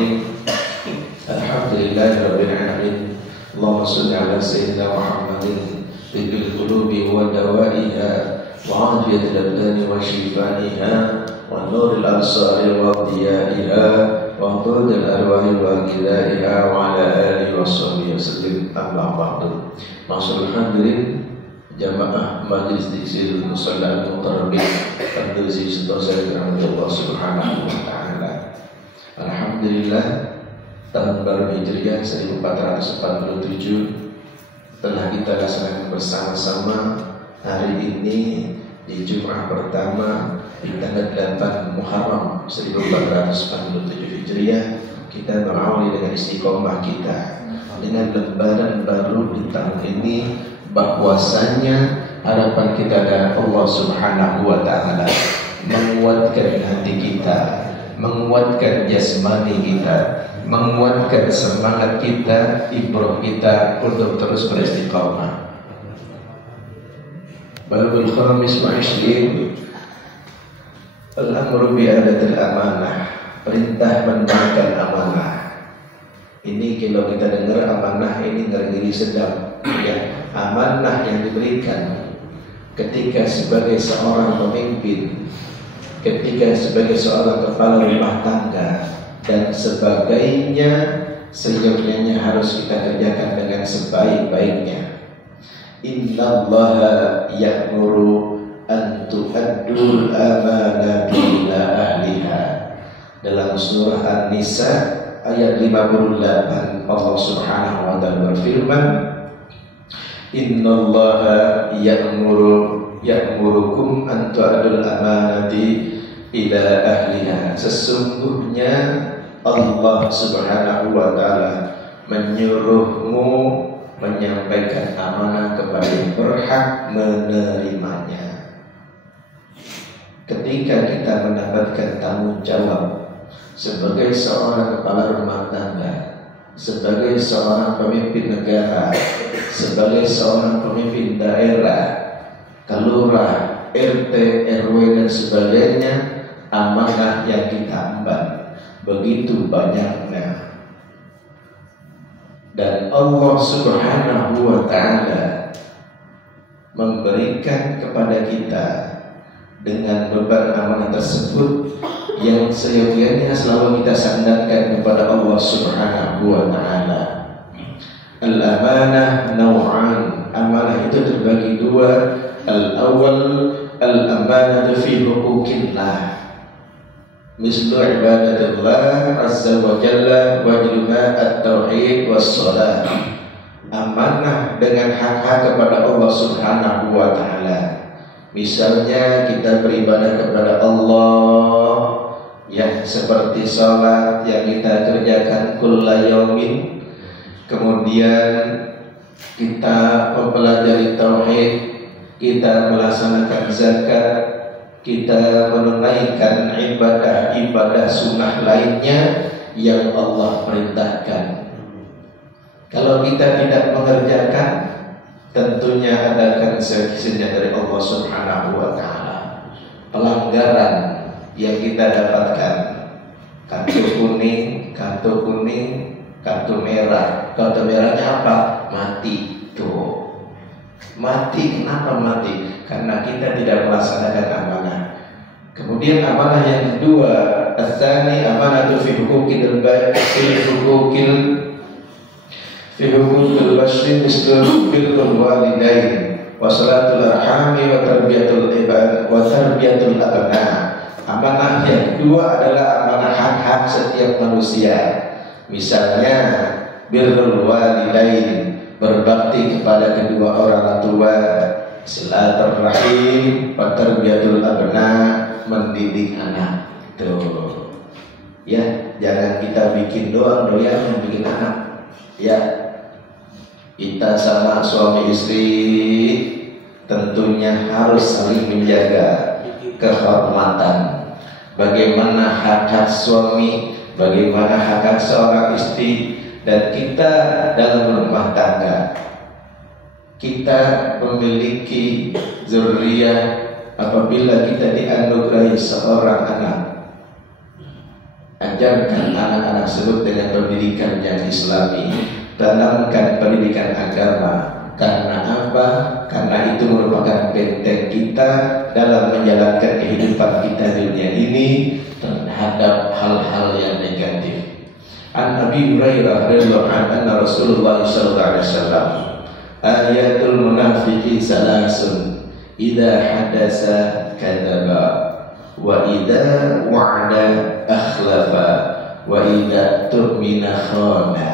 Bismillahirrahmanirrahim. Alhamdulillahirabbil alamin. Allahumma shalli ala sayyidina Muhammadin tibbil qulubi wa dawaiha wa afiyatil abdani wa shifaiha wa nuril absari wa diyaiha wa hududil arwahi wa qidaiha wa ala alihi wa sahbihi wasallim. Amma ba'du. Masyaallah hadirin jamaah majlis diksil musalla al-muqarrabin Al-Duzi Sentosa dirahmati Allah Subhanahu wa ta'ala. Alhamdulillah, tahun baru Hijriah 1447 telah kita laksanakan bersama-sama hari ini di Jumat pertama di tanggal 8 Muharram 1447 Hijriah. Kita berawali dengan istiqomah kita dengan lembaran baru di tahun ini, bahwasanya harapan kita dari Allah Subhanahu wa ta'ala menguatkan hati kita, menguatkan jasmani kita, menguatkan semangat kita, ibrah kita untuk terus beristiqamah. Babul khamis wa ishrin, al-amru bi'adatil amanah, perintah menjalankan amanah. Ini kalau kita dengar amanah ini ngeri-ngeri sedap, ya. Amanah yang diberikan ketika sebagai seorang pemimpin, ketika sebagai seorang kepala rumah tangga dan sebagainya, seyogyanya harus kita kerjakan dengan sebaik-baiknya. Innallaha ya'muru an tu'addul amanati ila ahliha. Dalam surah An-Nisa ayat 58 Allah Subhanahu wa ta'ala berfirman, Innallaha ya'murukum an tu'addul amanati ila ahliha. Sesungguhnya Allah Subhanahu wa ta'ala menyuruhmu menyampaikan amanah kepada yang berhak menerimanya. Ketika kita mendapatkan tanggung jawab sebagai seorang kepala rumah tangga, sebagai seorang pemimpin negara, sebagai seorang pemimpin daerah, kelurah, RT, RW dan sebagainya, amanah yang kita emban begitu banyaknya. Dan Allah Subhanahu wa ta'ala memberikan kepada kita dengan beban amanah tersebut yang seyogyanya selalu kita sandarkan kepada Allah Subhanahu wa ta'ala. Al-amanah naw'an, amanah itu terbagi dua. Al-awwal al-amanah fi hukukillah, mislu ibadatillah azza wa jalla wa juluha at-tauhid was-salat. Amanah dengan hak-hak kepada Allah Subhanahu wa ta'ala. Misalnya kita beribadah kepada Allah, ya, seperti salat yang kita kerjakan kulla yaumin. Kemudian kita mempelajari tauhid, kita melaksanakan zakat, kita menunaikan ibadah-ibadah sunnah lainnya yang Allah perintahkan. Kalau kita tidak mengerjakan, tentunya ada konsekuensinya dari Allah Subhanahu wa ta'ala. Pelanggaran yang kita dapatkan, kartu kuning, kartu merah. Kartu merahnya apa? Mati. Tuh, mati. Kenapa mati? Karena kita tidak melaksanakan amanah. Kemudian amanah yang kedua, ats-tsani amanatu fi hukukil bayi, fi hukukil basri, mislu birrul walidain wa salatul arhami wa tarbiyatul ibad wa tarbiyatul abna. Amanah yang kedua adalah amanah hak-hak setiap manusia. Misalnya birrul walidain, berbakti kepada kedua orang tua, silaturahim, wa tarbiyatul abna, mendidik anak. Tuh, ya, jangan kita bikin doang doyan yang bikin anak. Ya, kita sama suami istri tentunya harus saling menjaga kehormatan. Bagaimana hak-hak suami, bagaimana hak-hak seorang istri, dan kita dalam rumah tangga. Kita memiliki zuriyah apabila kita dianugerahi seorang anak. Ajarkan anak-anak tersebut pendidikan yang islami, tanamkan pendidikan agama. Karena apa? Karena itu merupakan benteng kita dalam menjalankan kehidupan kita di dunia ini terhadap hal-hal yang negatif. An Abi Hurairah radhiyallahu anhu Rasulullah sallallahu alaihi wasallam, ayatul munafiqi salasun, idza hadasa kadzaba, wa idza wa'ada akhlafa, wa idza tu'mina khana.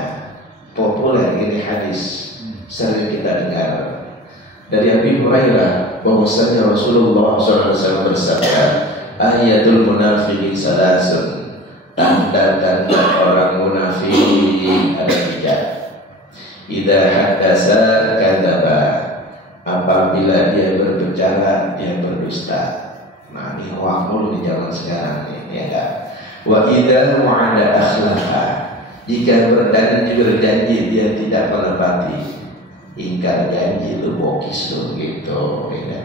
Populer ini hadis, sering kita dengar dari Abi Hurairah bahwasanya Rasulullah SAW bersabda, ayatul munafiqi salasun, tanda-tanda orang munafik ada 3. Idza hadasa kadzaba, apabila dia berbicara dia berdusta. Nah, ini hoax mulu di zaman sekarang ini, ya kan? Wa idza wa'ada akhlafa, jika berjanji dia tidak menepati. Ingkar janji itu bokis tuh gitu, ya.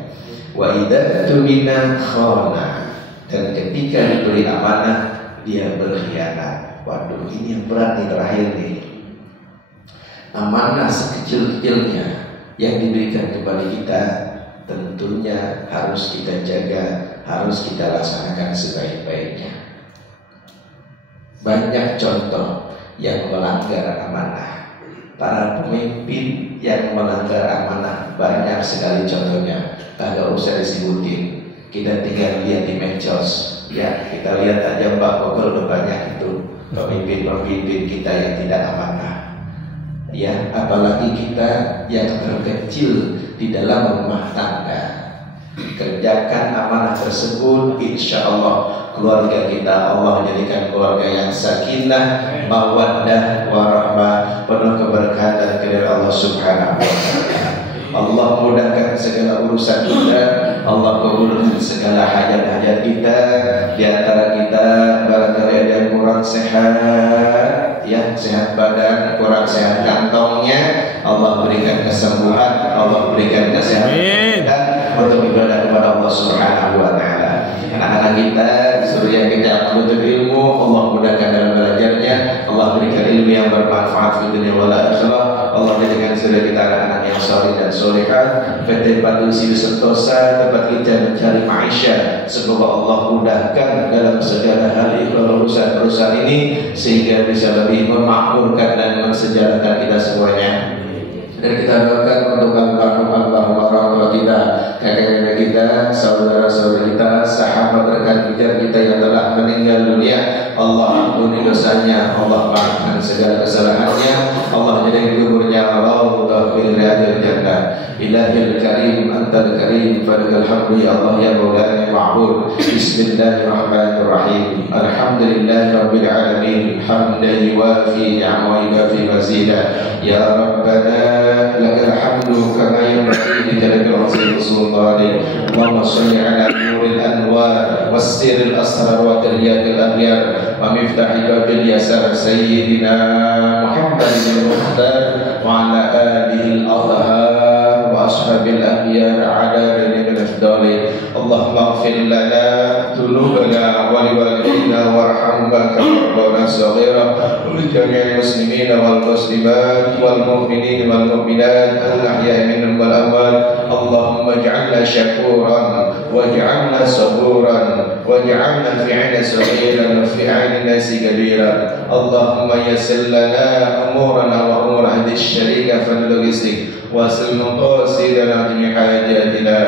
Wa idza tumina khana, dan ketika diberi amanah dia berkhianat. Waduh, ini yang berat nih, terakhir nih. Amanah sekecil-kecilnya yang diberikan kepada kita tentunya harus kita jaga, harus kita laksanakan sebaik-baiknya. Banyak contoh yang melanggar amanah. Para pemimpin yang melanggar amanah banyak sekali contohnya, kagak usah disebutin. Kita tinggal lihat di medsos, ya kita lihat aja Mbak Bogor udah banyak itu pemimpin-pemimpin kita yang tidak amanah. Ya, apalagi kita yang terkecil di dalam rumah tangga. Kerjakan amanah tersebut, insya Allah keluarga kita Allah jadikan keluarga yang sakinah, mawaddah, warahmah, penuh keberkahan dari Allah Subhanahu wa Ta'ala. Allah mudahkan segala urusan kita, Allah kabulkan segala hajat-hajat kita. Di antara kita barangkali ada yang kurang sehat, ya sehat badan, kurang sehat kantongnya, Allah berikan kesembuhan, Allah berikan kesehatan dan untuk ibadah kepada Allah Subhanahu wa Ta'ala. Anak-anak kita disuruh yang kita menuntut ilmu, Allah mudahkan dalam belajarnya, Allah berikan ilmu yang bermanfaat di dunia wal akhirah. Allah jadikan surga kita anak-anak yang saleh dan salihah, tempat isi sentosa, tempat kita mencari maisha. Semoga Allah mudahkan dalam segala hal urusan-urusan ini sehingga bisa lebih memakmurkan dan mensejahterakan kita semuanya. Dan kita doakan untuk almarhum kita, kakek-kakek kita, saudara-saudara kita, sahabat rekan kita yang telah meninggal dunia. Allah ampuni dosanya, Allah maafkan segala kesalahannya, Allah jadikan kuburnya raudhah min riyadil jannah. Ilahil karim, antal karim, falakal hamdu ya Allah ya maulana ma'bud. Bismillahirrahmanirrahim. Alhamdulillahi rabbil alamin, hamdan yuwafi ni'amahu wa yukafi mazida. Ya Rabbana lakal hamdu kama yanbaghi li jalali wajhika sultani. Allahumma shalli ala nuril anwar wassiril asrar wa taryakil abyar wa miftahi babil yasar sayyidina Muhammadin al-Mukhtar wa ala alihi al-adhar wa ashabil akhyar ala ridil afdali. Allahumma ighfir lana dhunubana wa liwalidina warhamna kama rabbana saghira wa li jami'il muslimina wal muslimat wal mu'minin wal mu'minat al-ahya'i minhum wal amwat. Allahumma ij'alna syakuran waj'alna saburan waj'alna fi 'aini saghiran fi 'aini nasi kabiran. Allahumma yassir lana umurana wa umur ahli syarika fadlugisik wa sallim qasidana bi hajatina.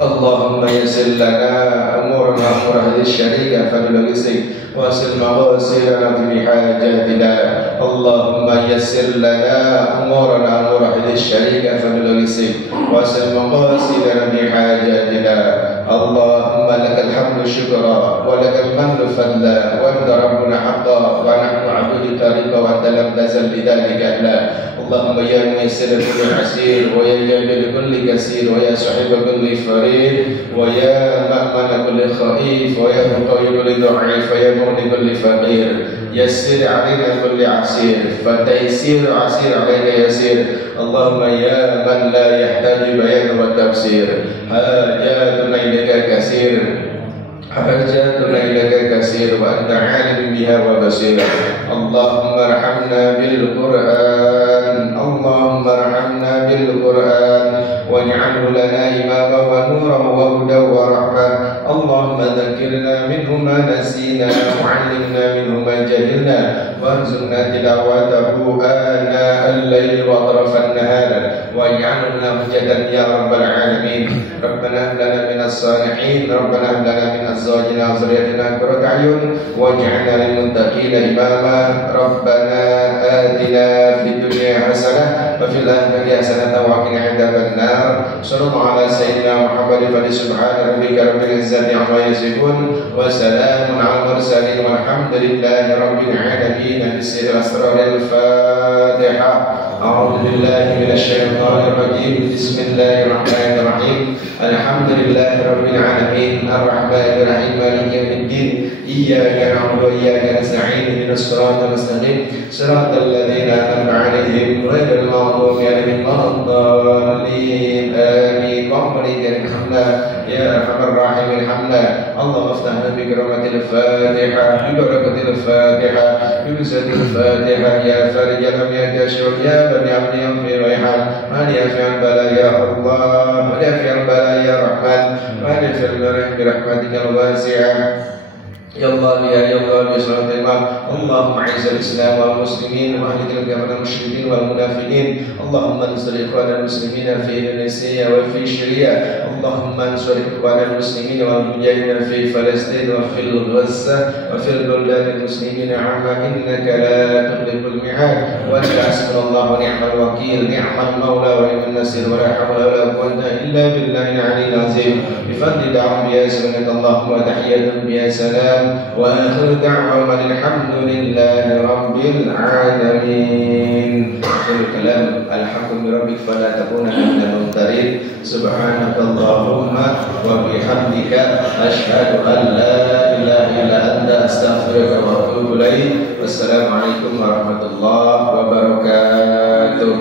Allahumma yassir lana umurana wa umur ahli syarika fadlugisik wa sallim qasidana bi hajatina. Allahumma yassir lana umurana wa umur ahli syarika fadlugisik wa sallim qasidana bi hajatina. Allahumma lakal hamdu syukra wa lakal hamdu fadla wa anta rabbuna haqqa wa nahnu 'abduka rika wa anta lam tazal bidzalika ahla. Allahumma ya muyassir kulli asir wa ya jabir kulli kasir wa ya sahib kulli farid wa ya ma'man kulli khaif wa ya muqawwi kulli dha'if wa ya mughni kulli faqir. Yassir 'alaina kulli asir fa taysir asir 'alaina yasir. Allahumma ya man la yahtaju bayan wa tafsir hajatuna ilaika kasir حاجاتنا إليك كثير وأنت عالم بها وبصير. اللهم ارحمنا بالقرآن، اللهم ارحمنا بالقرآن واجعله لنا إماما ونورا وهدى ورحمة. اللهم ذكرنا منه ما نسينا وعلمنا منه ما جهلنا وارزقنا تلاوته آناء الليل وأطراف النهار واجعله لنا حجة يا رب العالمين. ربنا هب لنا من الصالحين، ربنا هب لنا من أزواجنا وذريتنا قرة أعين واجعلنا للمتقين إماما. ربنا آتنا في الدنيا حسنة وفي الآخرة حسنة وقنا عذاب النار. صلى الله على سيدنا محمد. فسبحان ربك رب العزة عما يصفون وسلام على المرسلين والحمد لله رب العالمين. بسر الأسرار الفاتحة. أعوذ بالله من الشيطان الرجيم. بسم الله الرحمن الرحيم. الحمد لله رب العالمين الرحمن الرحيم مالك يوم الدين. إياك نعبد وإياك نستعين اهدنا الصراط المستقيم صراط الذين أنعمت عليهم غير المغضوب عليهم ولا الضالين آمين. اللهم ارحمنا يا أرحم الراحمين ارحمنا. اللهم افتحنا بكرامة الفاتحة ببركة الفاتحة بمسد الفاتحة. يا فارج الهم يا كاشف يا بديع اليوم ويحان من يفعل البلاء يا الله من يفعل البلاء يا رحمن من يفعل البلاء برحمتك الواسعة يا الله يا الله بسلام الإمام. اللهم أعز الإسلام والمسلمين وأهلك الكفر المشركين والمنافقين. اللهم انصر إخوان المسلمين في إندونيسيا وفي سوريا. اللهم انصر إخوان المسلمين والمجاهدين في فلسطين وفي غزة وفي البلدان المسلمين عامة إنك لا تخلف الميعاد. وأنت حسبنا الله ونعم الوكيل نعم المولى ونعم النصير ولا حول ولا قوة إلا بالله العلي العظيم. بفضل دعوة يا سبحانك اللهم وتحية يا سلام وآخر دعوة الحمد لله رب العالمين. الكلام الحمد لربك فلا تكونن من الممترين. سبحانك اللهم وبحمدك أشهد أن لا إله إلا أنت أستغفرك وأتوب إليك. والسلام عليكم ورحمة الله وبركاته.